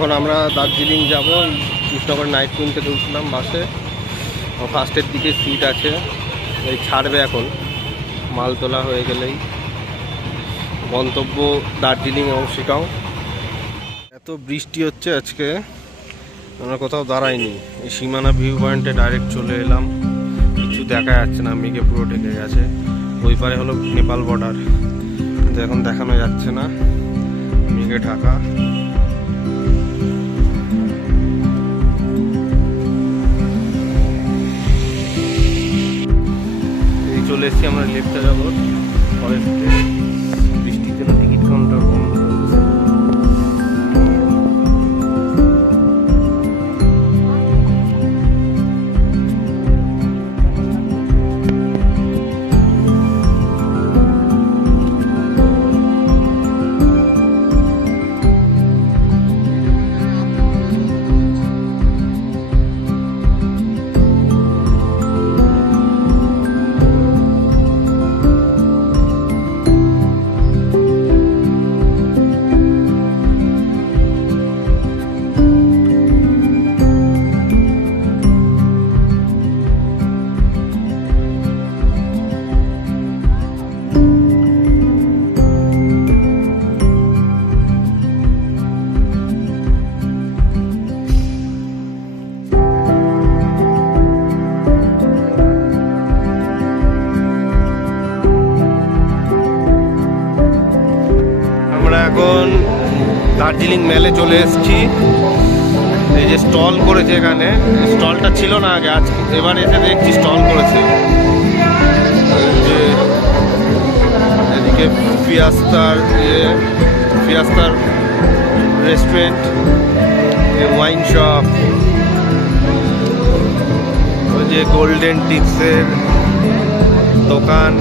এখন আমরা দার্জিলিং যাব। কৃষ্ণনগর নাইট কুইন থেকে উঠলাম বাসে। ফার্স্টের দিকে সিট আছে, এই ছাড়বে এখন। মালতোলা হয়ে গেলেই গন্তব্য দার্জিলিং এবং শিকাও। এত বৃষ্টি হচ্ছে আজকে, আমরা কোথাও দাঁড়াইনি। এই সীমানা ভিউ পয়েন্টে ডাইরেক্ট চলে এলাম। কিছু দেখা যাচ্ছে না, মেঘে পুরো ঢেকে গেছে। ওই পারে হলো নেপাল বর্ডার, কিন্তু এখন দেখানো যাচ্ছে না, মেঘে ঢাকা। এই চলে এসেছি আমরা লেফটে যাবো ফরেস্টে। বৃষ্টির জন্য টিকিট কাউন্টার বন্ধ হয়ে গেছে। এখন দার্জিলিং মেলে চলে এসেছি। এই যে স্টল করেছে এখানে, স্টলটা ছিল না আগে, আজ এবার এসে দেখছি স্টল করেছে। যে এদিকে ফিয়াস্তার রেস্টুরেন্ট, ওয়াইন শপ, ওই যে গোল্ডেন টিপসের দোকান।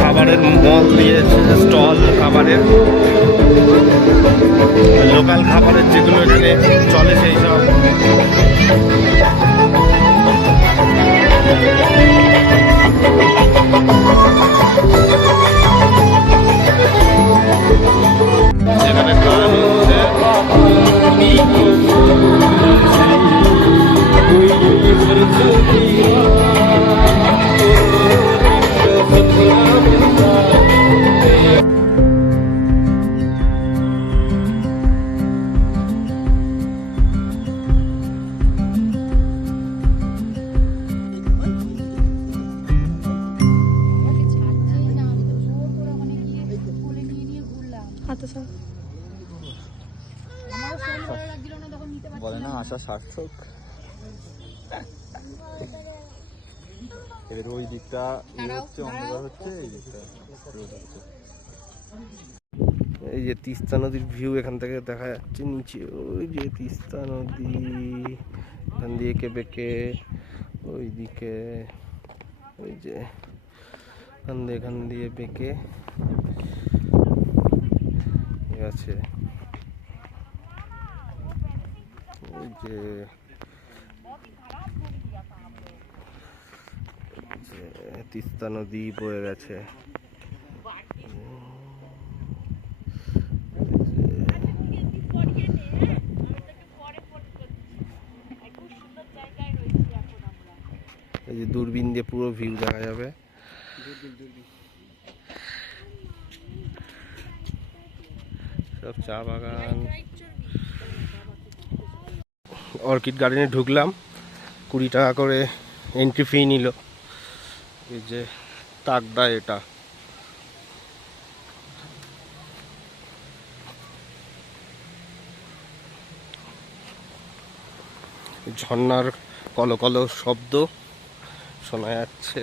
খাবারের মল দিয়েছে, স্টল খাবারের, লোকাল খাবারের যেগুলো এখানে চলে সেই সব। এখানে গান হচ্ছে। বলে না আশা সার্থক। এবার ওই দিকটা হচ্ছে, অন্ধকার হচ্ছে, এই দিকটা হচ্ছে। এই যে তিস্তা নদীর ভিউ এখান থেকে দেখা যাচ্ছে নিচে। ওই যে তিস্তা নদী, এখান দিয়ে বেঁকে ওই দিকে, ওই যে এখান দিয়ে বেঁকে আছে। ওই যে তিস্তা নদী বয়ে গেছে। এই যে দূরবীন দিয়ে পুরো ভিউ দেখা যাবে। সব চা বাগান। অর্কিড গার্ডেনে ঢুকলাম, 20 টাকা করে এন্ট্রি ফি নিল। এই যে তাকদা, এটা ঝর্ণার কলকল শব্দ শোনা যাচ্ছে।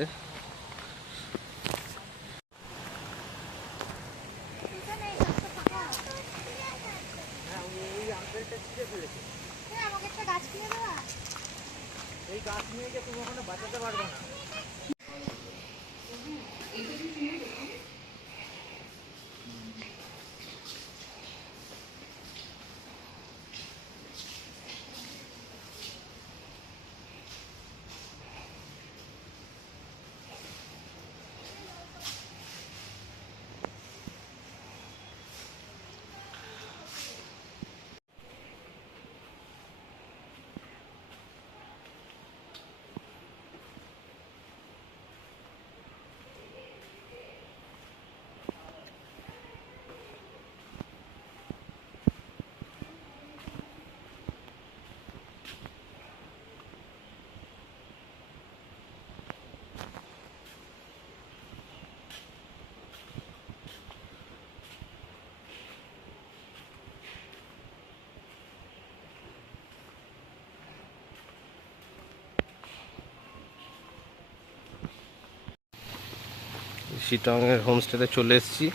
চিটাংয়ের হোমস্টেতে চলে এসেছি।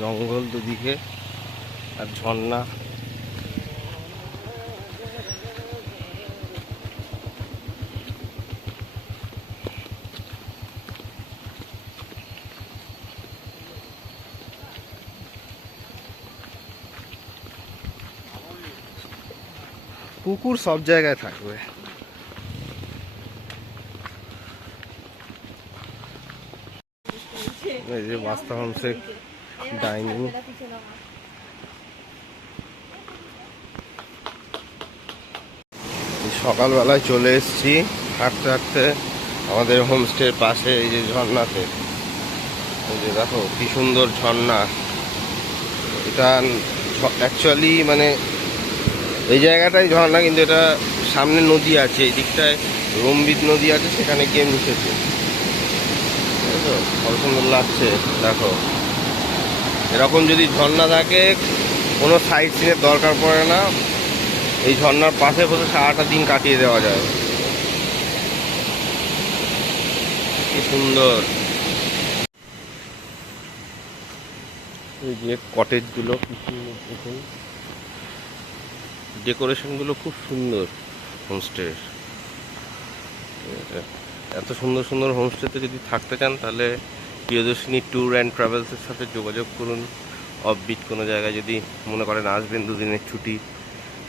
জঙ্গল দুদিকে আর ঝর্ণা। পুকুর সব জায়গায় থাকবে। এই যে বাস্তা হোমসে ডাইনিং। সকালবেলায় চলে এসেছি হাঁটতে হাঁটতে আমাদের হোমস্টের পাশে এই যে ঝর্ণাতে। এই যে দেখো কি সুন্দর ঝর্ণা। এটা অ্যাকচুয়ালি মানে এই জায়গাটাই ঝর্ণা, কিন্তু এটা সামনে নদী আছে, এই দিকটায় রম্বিত নদী আছে, সেখানে গিয়ে মিশেছে। তো কত সুন্দর লাগছে দেখো। এরকম যদি ঝর্ণা থাকে কোনো সাইড সিনের দরকার পড়ে না, এই ঝর্ণার পাশে বসে সারাটা দিন কাটিয়ে দেওয়া যায়। কি সুন্দর। এই যে কটেজগুলো কি সুন্দর দেখুন, ডেকোরেশনগুলো খুব সুন্দর হোমস্টের। এত সুন্দর সুন্দর হোমস্টেতে যদি থাকতে চান তাহলে প্রিয়দর্শিনী ট্যুর অ্যান্ড ট্রাভেলসের সাথে যোগাযোগ করুন। অফবিট কোনো জায়গায় যদি মনে করেন আসবেন দুদিনের ছুটি,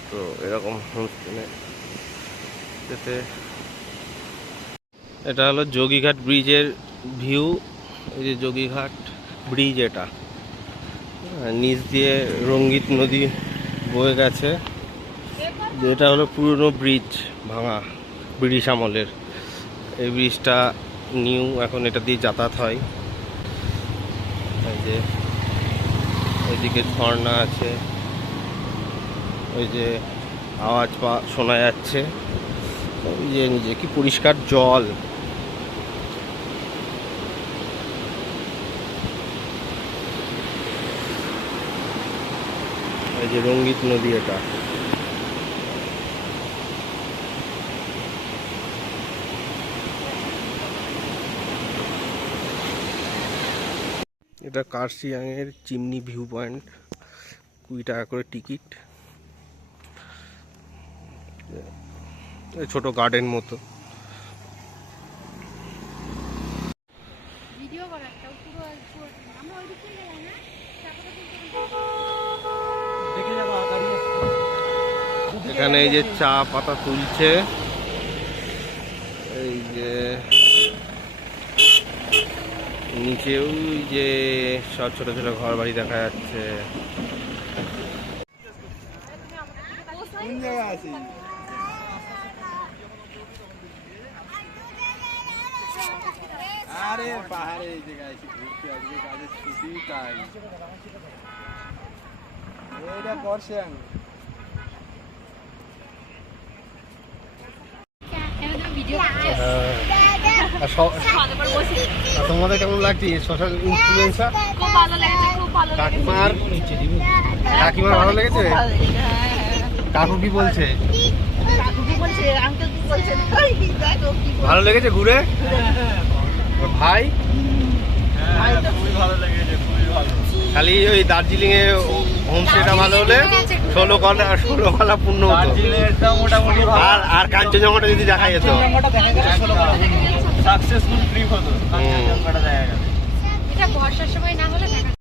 তো এরকম হোমস্টেতে। এটা হলো যোগীঘাট ব্রিজের ভিউ। এই যে যোগীঘাট ব্রিজ, এটা নিচ দিয়ে রঙ্গিত নদী বয়ে গেছে। এটা হলো পুরনো ব্রিজ, ভাঙা ব্রিটিশ আমলের। এই ব্রিজটা নিউ, এখন এটা দিয়ে যাতায়াত হয়। এই যে ওইদিকে ঝর্ণা আছে, ওই যে আওয়াজ শোনা যাচ্ছে। ওই যে নিজে কি পরিষ্কার জল। এই যে রঙ্গিত নদী, এটা এটা কার্শিয়াংয়ের চিমনি ভিউ পয়েন্ট। 20 টাকা করে টিকিট। ছোট গার্ডেন মতো। এখানে এই যে চা পাতা তুলছে, এই যে নিচেও যে সব ছোট ছোট ঘর বাড়ি দেখা যাচ্ছে। আরে পাহাড়ে এই জায়গায় এসে ঘুরতে আজকে কাজের ছুটি, তাই এটা করছে। আমি তোমাদের কেমন লাগছে সোশ্যাল ইনফ্লুয়েন্সার? কাকিমার ভালো লেগেছে? কাকু কি বলছে? ভালো লেগেছে ঘুরে? ভাই খালি ওই দার্জিলিং এ হোমস্টেটা ভালো হলে 16 পূর্ণ হতো। আর কাঞ্চনজঙ্ঘাটা যদি দেখা যেত সাকসেসফুল ট্রিপ হতো। এটা বর্ষার সময় না হলে